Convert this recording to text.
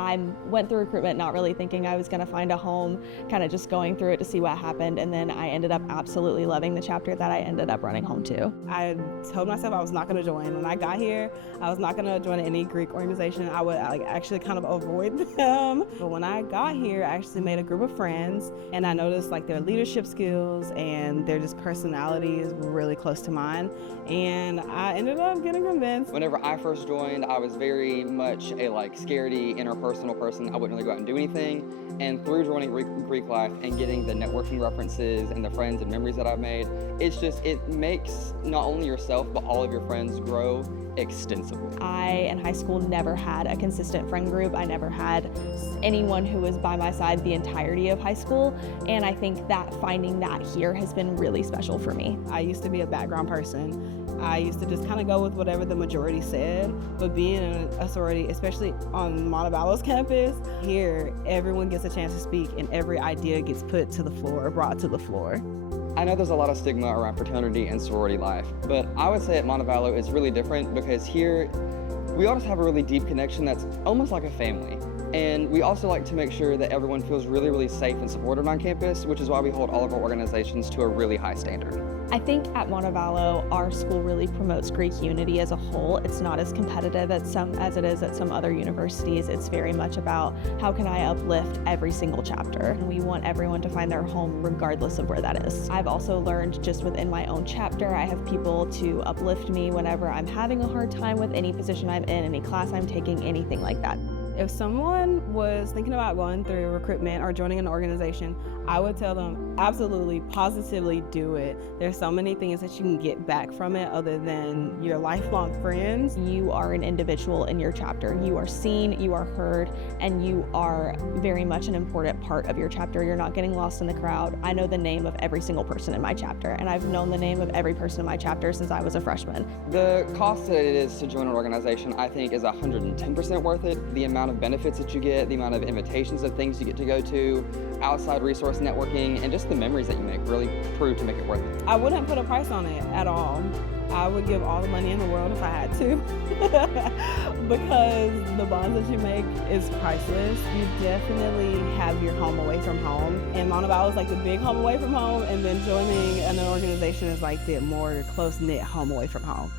I went through recruitment not really thinking I was going to find a home, kind of just going through it to see what happened, and then I ended up absolutely loving the chapter that I ended up running home to. I told myself I was not going to join. When I got here, I was not going to join any Greek organization. I would actually kind of avoid them. But when I got here, I actually made a group of friends, and I noticed their leadership skills and their just personalities were really close to mine, and I ended up getting convinced. Whenever I first joined, I was very much a scaredy, interpersonal person. I wouldn't really go out and do anything. And through joining Greek life and getting the networking references and the friends and memories that I've made, it makes not only yourself but all of your friends grow extensively. I, in high school, never had a consistent friend group. I never had anyone who was by my side the entirety of high school, and I think that finding that here has been really special for me. I used to be a background person. I used to just kind of go with whatever the majority said, but being in a sorority, especially on Montevallo's campus, here everyone gets a chance to speak and every idea gets put to the floor, brought to the floor. I know there's a lot of stigma around fraternity and sorority life, but I would say at Montevallo it's really different because here we all just have a really deep connection that's almost like a family. And we also like to make sure that everyone feels really, really safe and supported on campus, which is why we hold all of our organizations to a really high standard. I think at Montevallo, our school really promotes Greek unity as a whole. It's not as competitive as it is at some other universities. It's very much about how can I uplift every single chapter. And we want everyone to find their home regardless of where that is. I've also learned just within my own chapter, I have people to uplift me whenever I'm having a hard time with any position I'm in, any class I'm taking, anything like that. If someone was thinking about going through recruitment or joining an organization, I would tell them absolutely, positively do it. There's so many things that you can get back from it other than your lifelong friends. You are an individual in your chapter. You are seen, you are heard, and you are very much an important part of your chapter. You're not getting lost in the crowd. I know the name of every single person in my chapter, and I've known the name of every person in my chapter since I was a freshman. The cost that it is to join an organization, I think, is 110% worth it. The amount of benefits that you get, the amount of invitations of things you get to go to, outside resource networking, and just the memories that you make really prove to make it worth it. I wouldn't put a price on it at all. I would give all the money in the world if I had to because the bonds that you make is priceless. You definitely have your home away from home, and Montevallo is the big home away from home, and then joining an organization is the more close-knit home away from home.